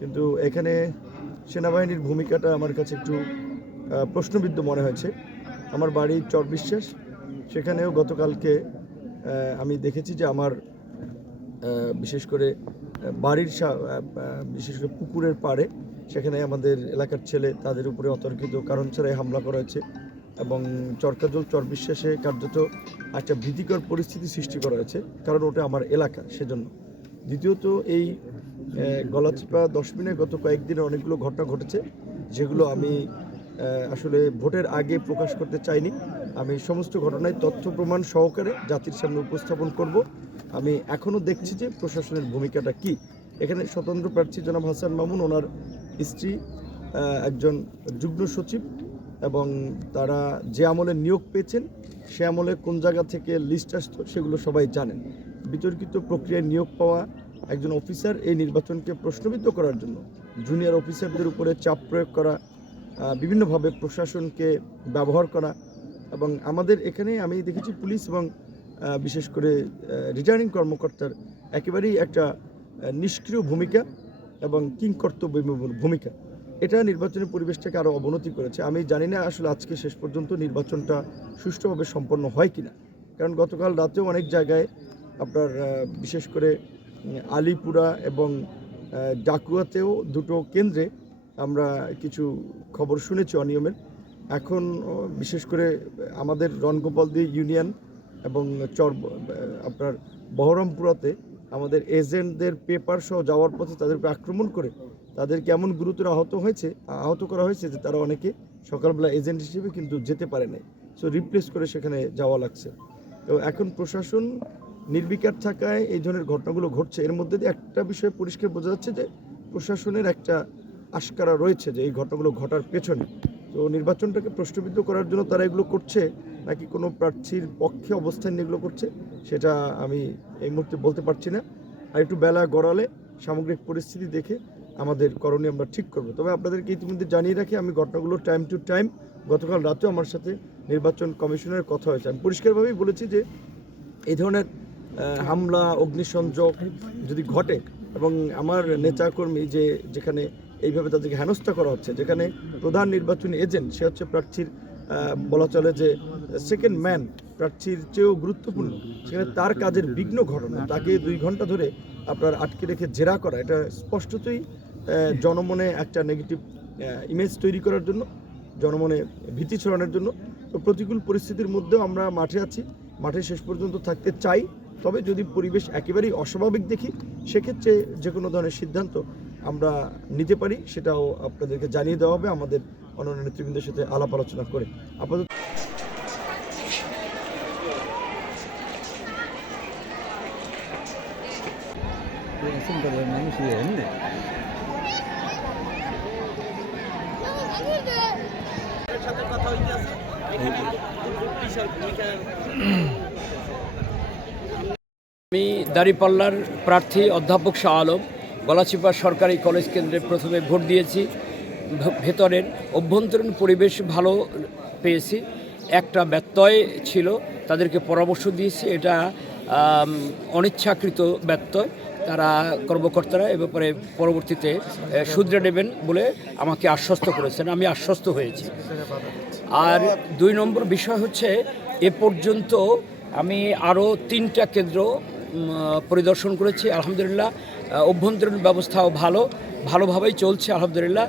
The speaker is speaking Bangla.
কিন্তু এখানে সেনাবাহিনীর ভূমিকাটা আমার কাছে একটু প্রশ্নবিদ্ধ মনে হয়েছে। আমার বাড়ি চরবিশ্বাস, সেখানেও গতকালকে আমি দেখেছি যে আমার বিশেষ করে বাড়ির বিশেষ করে পুকুরের পাড়ে সেখানে আমাদের এলাকার ছেলে তাদের উপরে অতর্কিত কারণ ছাড়াই হামলা করা হয়েছে এবং চরকাজল চরবিশ্বাসে কার্যত একটা ভীতিকর পরিস্থিতি সৃষ্টি করা হয়েছে, কারণ ওটা আমার এলাকা সেজন্য। দ্বিতীয়ত এই গলাচিপা 10 মিনিটে গত কয়েকদিনে অনেকগুলো ঘটনা ঘটেছে যেগুলো আমি আসলে ভোটের আগে প্রকাশ করতে চাইনি। আমি সমস্ত ঘটনায় তথ্য প্রমাণ সহকারে জাতির সামনে উপস্থাপন করব। আমি এখনও দেখছি যে প্রশাসনের ভূমিকাটা কি। এখানে স্বতন্ত্র প্রার্থী জনাব হাসান মামুন, ওনার স্ত্রী একজন যুগ্ম সচিব, এবং তারা যে আমলে নিয়োগ পেয়েছেন সে আমলে কোন জায়গা থেকে লিস্ট আসতো সেগুলো সবাই জানেন। বিতর্কিত প্রক্রিয়ায় নিয়োগ পাওয়া একজন অফিসার এই নির্বাচনকে প্রশ্নবিদ্ধ করার জন্য জুনিয়র অফিসারদের উপরে চাপ প্রয়োগ করা, বিভিন্নভাবে প্রশাসনকে ব্যবহার করা, এবং আমাদের এখানে আমি দেখেছি পুলিশ এবং বিশেষ করে রিটার্নিং কর্মকর্তার একেবারেই একটা নিষ্ক্রিয় ভূমিকা এবং কিংকর্তব্য ভূমিকা। এটা নির্বাচনের পরিবেশটাকে আরও অবনতি করেছে। আমি জানি না আসলে আজকে শেষ পর্যন্ত নির্বাচনটা সুষ্ঠুভাবে সম্পন্ন হয় কিনা, কারণ গতকাল রাতেও অনেক জায়গায় আপনার বিশেষ করে আলিপুরা এবং ডাকুয়াতেও দুটো কেন্দ্রে আমরা কিছু খবর শুনেছি অনিয়মের। এখন বিশেষ করে আমাদের রণগোপালদি ইউনিয়ন এবং আপনার বহরমপুরাতে আমাদের এজেন্টদের পেপার সহ যাওয়ার পথে তাদের উপরে আক্রমণ করে তাদেরকে এমন গুরুতর আহত করা হয়েছে যে তারা অনেকে সকালবেলা এজেন্ট হিসেবে কিন্তু যেতে পারে নাই, সো রিপ্লেস করে সেখানে যাওয়া লাগছে। তো এখন প্রশাসন নির্বিকার থাকায় এই ধরনের ঘটনাগুলো ঘটছে। এর মধ্যে দিয়ে একটা বিষয় পরিষ্কার বোঝা যাচ্ছে যে প্রশাসনের একটা আশকারা রয়েছে যে এই ঘটনাগুলো ঘটার পেছনে। তো নির্বাচনটাকে প্রশ্নবিদ্ধ করার জন্য তারা এগুলো করছে নাকি কোনো প্রার্থীর পক্ষে অবস্থান নিয়ে এগুলো করছে সেটা আমি এই মুহূর্তে বলতে পারছি না। আর একটু বেলা গড়ালে সামগ্রিক পরিস্থিতি দেখে আমাদের করণীয় আমরা ঠিক করবো। তবে আপনাদেরকে ইতিমধ্যে জানিয়ে রাখি, আমি ঘটনাগুলো টাইম টু টাইম গতকাল রাতেও আমার সাথে নির্বাচন কমিশনের কথা হয়েছে। আমি পরিষ্কারভাবেই বলেছি যে এই ধরনের হামলা অগ্নিসংযোগ যদি ঘটে এবং আমার নেতাকর্মী যেখানে এইভাবে তাদেরকে হেনস্থা করা হচ্ছে, যেখানে প্রধান নির্বাচনী এজেন্ট সে হচ্ছে প্রার্থীর বলা চলে যে সেকেন্ড ম্যান, প্রার্থীর চেয়েও গুরুত্বপূর্ণ, সেখানে তার কাজের বিঘ্ন ঘটানো, তাকে 2 ঘন্টা ধরে আপনার আটকে রেখে জেরা করা, এটা স্পষ্টতই জনমনে একটা নেগেটিভ ইমেজ তৈরি করার জন্য, জনমনে ভীতি ছড়ানোর জন্য। তো প্রতিকূল পরিস্থিতির মধ্যেও আমরা মাঠে আছি, মাঠে শেষ পর্যন্ত থাকতে চাই। তবে যদি পরিবেশ একেবারেই অস্বাভাবিক দেখি সেক্ষেত্রে যে কোনো ধরনের সিদ্ধান্ত আমরা নিতে পারি, সেটাও আপনাদেরকে জানিয়ে দেওয়া হবে আমাদের অন্যান্য নেতৃবৃন্দের সাথে আলাপ আলোচনা করে। আপাতত আমি দাঁড়িপাল্লার প্রার্থী অধ্যাপক শাহ আলম গলাচিপা সরকারি কলেজ কেন্দ্রে প্রথমে ভোট দিয়েছি। ভেতরের অভ্যন্তরীণ পরিবেশ ভালো পেয়েছি। একটা ব্যত্যয় ছিল, তাদেরকে পরামর্শ দিয়েছি, এটা অনিচ্ছাকৃত ব্যত্যয়, তারা কর্মকর্তারা এ ব্যাপারে পরবর্তীতে শুধরে নেবেন বলে আমাকে আশ্বস্ত করেছেন, আমি আশ্বস্ত হয়েছি। আর 2 নম্বর বিষয় হচ্ছে এ পর্যন্ত আমি আরও 3টা কেন্দ্র পরিদর্শন করেছি। আলহামদুলিল্লাহ অভ্যন্তরীণ ব্যবস্থাও ভালোভাবেই চলছে আলহামদুলিল্লাহ।